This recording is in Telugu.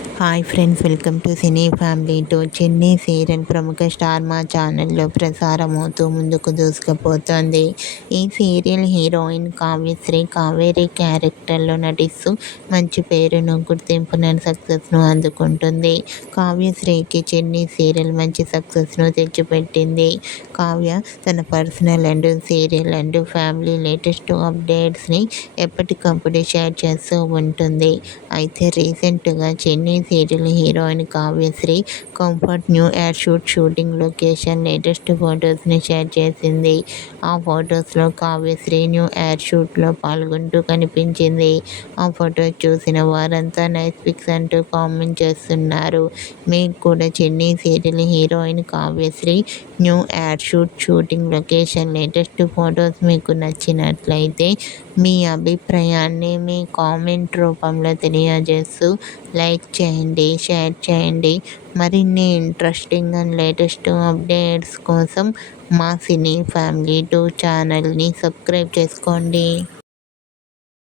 Hi friends, welcome to cine family two. Chennai serial ప్రముఖ స్టార్ మా ఛానల్లో ప్రసారమవుతూ ముందుకు దూసుకుపోతోంది. ఈ సీరియల్ హీరోయిన్ కావ్యశ్రీ కావేరి క్యారెక్టర్లో నటిస్తూ మంచి పేరును, గుర్తింపును, సక్సెస్ను అందుకుంటుంది. కావ్యశ్రీకి చెన్నై సీరియల్ మంచి సక్సెస్ను తెచ్చిపెట్టింది. కావ్య తన personal and serial and family latest అప్డేట్స్ని ఎప్పటికప్పుడు షేర్ చేస్తూ ఉంటుంది. అయితే రీసెంట్గా Chennai serial heroine Kavyasri comfort new air shooting location latest ఫొటోస్ని షేర్ చేసింది. ఆ ఫొటోస్లో కావ్యశ్రీ న్యూ ఎయిర్ షూట్లో పాల్గొంటూ కనిపించింది. ఆ ఫొటోస్ చూసిన వారంతా నైస్ పిక్స్ అంటూ కామెంట్ చేస్తున్నారు. మీకు కూడా Chennai serial heroine Kavyasri new air shooting location latest photos మీకు నచ్చినట్లయితే మీ అభిప్రాయాన్ని మీ కామెంట్ రూపంలో తెలియజేస్తూ లైక్ చేయండి, షేర్ చేయండి. మరిన్ని ఇంట్రెస్టింగ్ అండ్ లేటెస్ట్ అప్డేట్స్ కోసం మా సినీ ఫ్యామిలీ 2 ఛానల్ని సబ్స్క్రైబ్ చేసుకోండి.